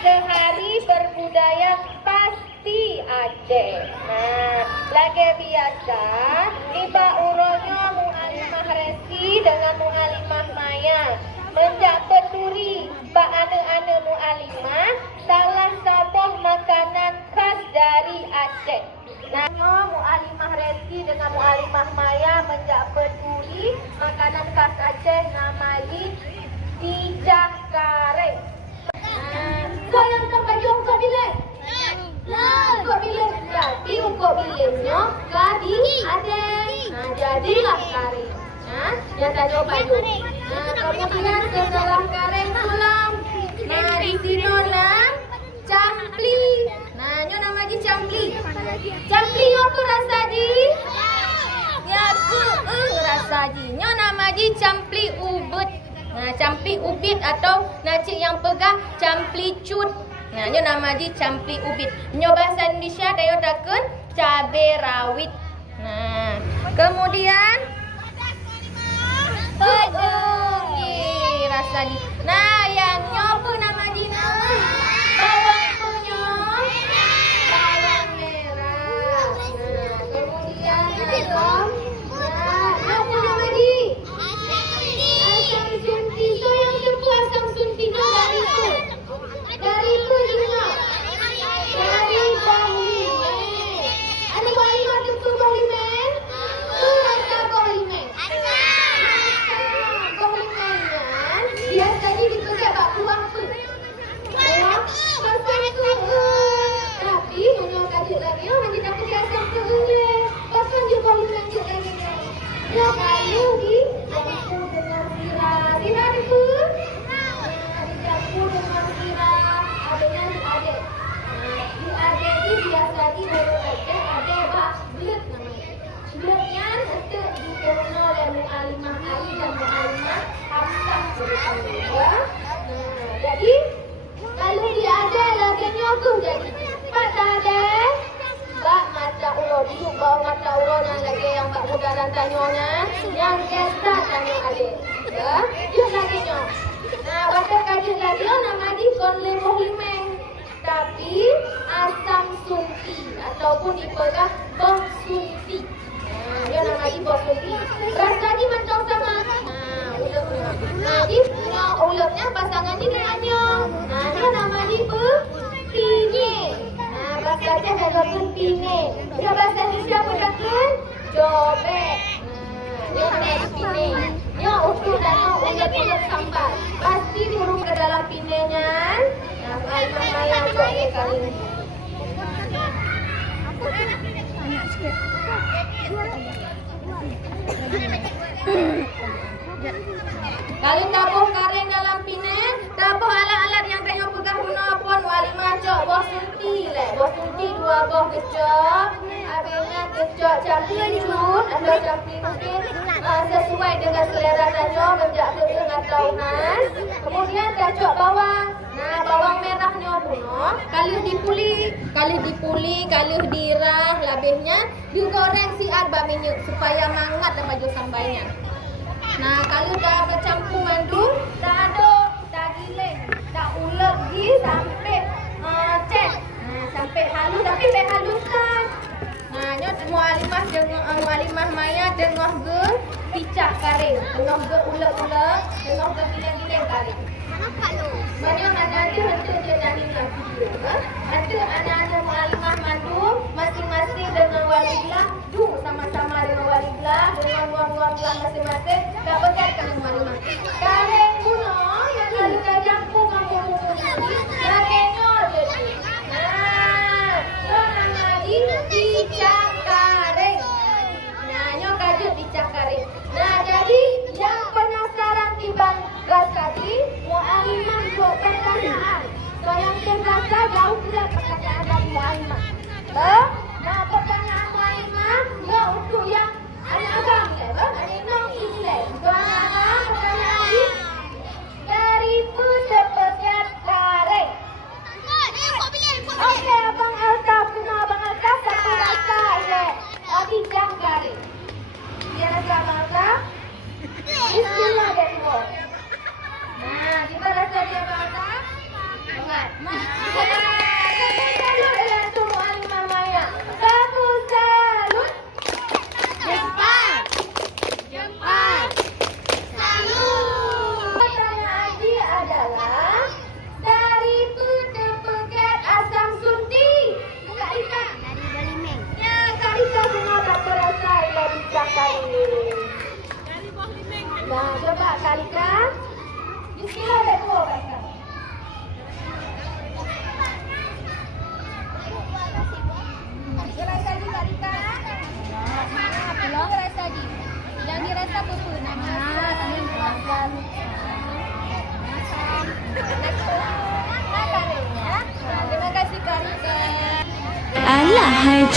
Sehari berbudaya pasti ada. Nah, lagi biasa tiba uronya Mu'alimah Resi dengan Mu'alimah Maya menjak peturi ba ane-ane Mu'alimah salah satu makanan khas dari Aceh. Nah, Mu'alimah Resi dengan Mu'alimah Maya menjak peturi makanan khas Aceh namanya tijah kareng. Kau yang tak baju ungkap bilik? Ungkap bilik. Jadi ungkap biliknya kadi ada. Jadilah kareng. Yang tanya baju. Kemudian setelah kareng pulang. Di sini lah campli. Nyo nama je campli. Campli apa rasa ji? Ya ke rasa ji. Nyo nama je campli ubud. Campli ubit atau nacik yang pegah campli cut. Nyo nama di campli ubit. Nyo bahasa Indonesia dayo takun cabai rawit. Kemudian pedung ni rasa di. Yang nyo apa nama di bawang punya bawang merah. Kemudian apa nama di? Dari itu juga. Dari Bahlimen. Ada Bahlimen itu Bahlimen? Rasa Bahlimen. Bahlimen biasanya dipakai bak buah tu. Tapi hanya kaji lagi, hanya dapat asam keungnya. Bahkan dia Bahlimen je lagi. Ya kayu di campur dengan sirah. Sirah itu? Dicampur dengan sirah. Adanya diadek. Diadek ni biasa di Aceh ada bak belut namanya. Belutnya nanti diterima oleh Mu'alimah Ali dan Mu'alimah Hamzah bersama. Jadi kalau diadek lagi nyokuh jadi. Pak tak ada. Bak mata ulo diuk bawa mata ulo yang lagi yang bak muda dan tanyanya. Yang kesta tanya adik. Ya, dia lagi nyok. Waktu kajian lagi nama di konle Bahlimen. Tapi asam sunti ataupun dipegang boh sunti. Dia nama di boh sunti. Rasanya macam sama. Ulutnya. Jadi ulutnya pasangannya dia dia nama di pentinye. Rasanya ada pentinye. Dia bahasa Indonesia apa katakan? Cobek. Dia nama di pinye. Dia usul dan ulut sambal. Pasti turun ke dalam pinenya. Ayam coklat kali ini. Kalau tabuh kareng dalam pinang, tabuh alat-alat yang tengok pegah guna pun Mu'alimah cok boh sunti le. Boh sunti 2 boh kecok. Habisnya kecok campli cut atau campli mungkin sesuai dengan selera tanya menjak keengah tahunan. Kemudian kacok bawang. Bawang merahnya buno. Kalau dipuli, kalau dirah, labihnya digoreng siar bak minyak supaya mangat dan baju sambalnya. Kalau dah bercampur madu, dah aduk, dah giling, dah ulek lagi sampai cek. Sampai halus tapi tak haluskan. Nyot Mu'alimah dengan Mu'alimah Maya dengah ge picak kareng, dengah ge ulek-ulek, dengah ge giling-giling kareng. Banyak ada untuk jadi video. Ada anak-anak Mu'alimah madu masing-masing dengan walilah, sama-sama dengan walilah, dengan wang-wang masing-masing. Dah bekat dengan Mu'alimah. Kareng kuno yang lalu dah campur kampung-kampung ini, dah kenyol jadi. Nama di picak kareng. Nyo kajut picak kareng. Jadi yang penasaran timbang gas tadi, Mu'alimah buat pertanyaan. So yang terasa jauh pula pertanyaan dari Aimah. Nah, pertanyaan Aimah, ya untuk yang anak abang ni, ada enam ini. Soalan pertanyaan ini dari pesepekat tarik. Okey, Abang Altaf, semua Abang Altaf satu rasa je. Bijang tarik. Dia rasa Abang Altaf. Bismillah dari bawah. Nah, kita rasa dia Abang Altaf. Ingat. Satu salut dalam semua Alimah Maya. Satu salut. Jempat. Salut. Pertanyaan dia adalah dari pekat Asam Sunti. Kak Rita. Dari Balimeng. Ya, Kak Rita semua tak terasa ia bijak kali. Nah, coba Kak Rita. Bismillah dari bawah Kak Rita. Gerai saji Kak Rita. Belum gerai saji. Yang dirasa apa nama? Kami pelan-pelan. Terima kasih Kak Rita. Alah, hai